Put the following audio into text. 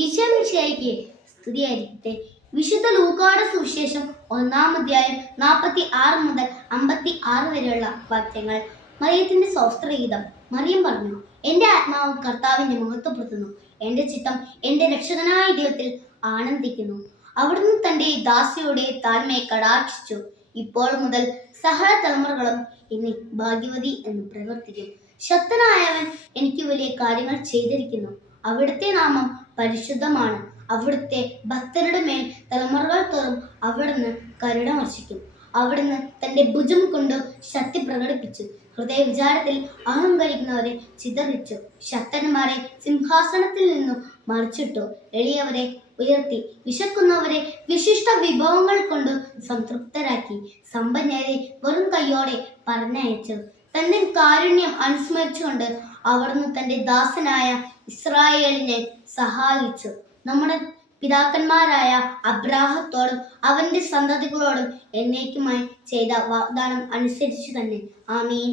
ഈശോമിശിഹായ്ക്ക് സ്തുതിയായിരിക്കട്ടെ. വിശുദ്ധ ലൂക്കായുടെ സുവിശേഷം 1-ാം അധ്യായം 46 മുതൽ 56 വരെയുള്ള വാക്യങ്ങൾ. മറിയത്തിന്റെ സ്തോത്രഗീതം. മറിയം പറഞ്ഞു, എന്റെ ആത്മാവ് കർത്താവിനെ മഹത്വപ്പെടുത്തുന്നു, എന്റെ ചിത്തം എന്റെ രക്ഷകനായ ദൈവത്തിൽ ആനന്ദിക്കുന്നു. അവിടുന്ന് തന്റെ ദാസിയുടെ താഴ്മയെ കടാക്ഷിച്ചു. ഇപ്പോൾ മുതൽ സകല തലമുറകളും എന്നെ ഭാഗ്യവതി എന്ന് പ്രവർത്തിക്കും. ശക്തനായവൻ എനിക്ക് വലിയ കാര്യങ്ങൾ ചെയ്തിരിക്കുന്നു. അവിടുത്തെ നാമം പരിശുദ്ധമാണ്. അവിടുത്തെ ഭക്തരുടെ മേൽ തലമുറകൾ തോറും അവിടുന്ന് കരുണ വർഷിക്കും. അവിടുന്ന് തന്റെ ഭുജം കൊണ്ട് ശക്തി പ്രകടിപ്പിച്ചു. ഹൃദയ വിചാരത്തിൽ അഹങ്കരിക്കുന്നവരെ ചിതറിച്ചു. ശക്തന്മാരെ സിംഹാസനത്തിൽ നിന്നും മറിച്ചിട്ടു. എളിയവരെ ഉയർത്തി. വിശക്കുന്നവരെ വിശിഷ്ട വിഭവങ്ങൾ കൊണ്ട് സംതൃപ്തരാക്കി. സമ്പന്നരെ വെറും കൈയോടെ പറഞ്ഞയച്ചു. തന്റെ കാരുണ്യം അനുസ്മരിച്ചുകൊണ്ട് അവിടുന്ന് തന്റെ ദാസനായ ഇസ്രായേലിനെ സഹായിച്ചു. നമ്മുടെ പിതാക്കന്മാരായ അബ്രാഹത്തോടും അവന്റെ സന്തതികളോടും എന്നേക്കുമായി ചെയ്ത വാഗ്ദാനം അനുസരിച്ചു തന്നെ. ആമീൻ.